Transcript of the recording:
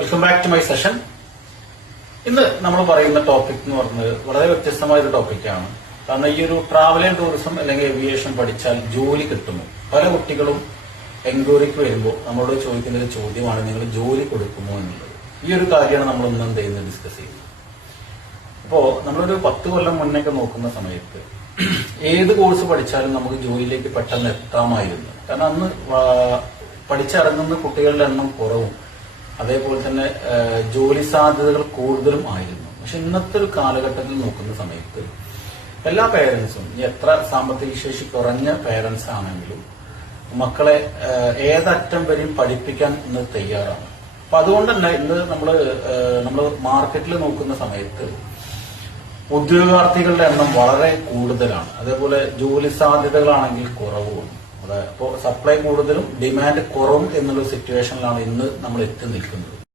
Welcome back to my session. ഇന്ന് നമ്മൾ പറയുന്ന ടോപ്പിക് എന്ന് പറയുന്നത് വളരെ വ്യത്യസ്തമായ ഒരു ടോപ്പിക്കാണ്. കാരണം ഈ ഒരു ട്രാവൽ ആൻഡ് ടൂറിസം അല്ലെങ്കിൽ ഏവിയേഷൻ പഠിച്ചാൽ ജോലി കിട്ടുമോ? പല കുട്ടികളും എൻക്വയറിക്ക് വരുമ്പോൾ നമ്മളോട് ചോദിക്കുന്ന ഒരു ചോദ്യമാണ്, നിങ്ങൾ ജോലി കൊടുക്കുമോ എന്നുള്ളത്. ഈ ഒരു കാര്യമാണ് നമ്മൾ ഇന്ന് എന്ത് ചെയ്യുന്നത്, ഡിസ്കസ് ചെയ്യുന്നത്. അപ്പോ നമ്മളൊരു 10 കൊല്ലം മുന്നേക്ക് നോക്കുന്ന സമയത്ത് ഏത് കോഴ്സ് പഠിച്ചാലും നമുക്ക് ജോലിയിലേക്ക് പെട്ടെന്ന് എത്താമായിരുന്നു. കാരണം അന്ന് പഠിച്ചിറങ്ങുന്ന കുട്ടികളുടെ എണ്ണം കുറവും അതേപോലെ തന്നെ ജോലി സാധ്യതകൾ കൂടുതലും ആയിരുന്നു. പക്ഷെ ഇന്നത്തെ ഒരു കാലഘട്ടത്തിൽ നോക്കുന്ന സമയത്ത് എല്ലാ പേരൻസും, എത്ര സാമ്പത്തിക ശേഷി കുറഞ്ഞ പേരൻസ് ആണെങ്കിലും മക്കളെ ഏതറ്റം വരെയും പഠിപ്പിക്കാൻ ഇന്ന് തയ്യാറാണ്. അപ്പൊ അതുകൊണ്ട് തന്നെ ഇന്ന് നമ്മൾ മാർക്കറ്റിൽ നോക്കുന്ന സമയത്ത് ഉദ്യോഗാർത്ഥികളുടെ എണ്ണം വളരെ കൂടുതലാണ്. അതേപോലെ ജോലി സാധ്യതകളാണെങ്കിൽ കുറവുമാണ്. അപ്പോൾ സപ്ലൈ കൂടുതലും ഡിമാൻഡ് കുറവും എന്നുള്ള സിറ്റുവേഷനിലാണ് ഇന്ന് നമ്മൾ എത്തി നിൽക്കുന്നത്.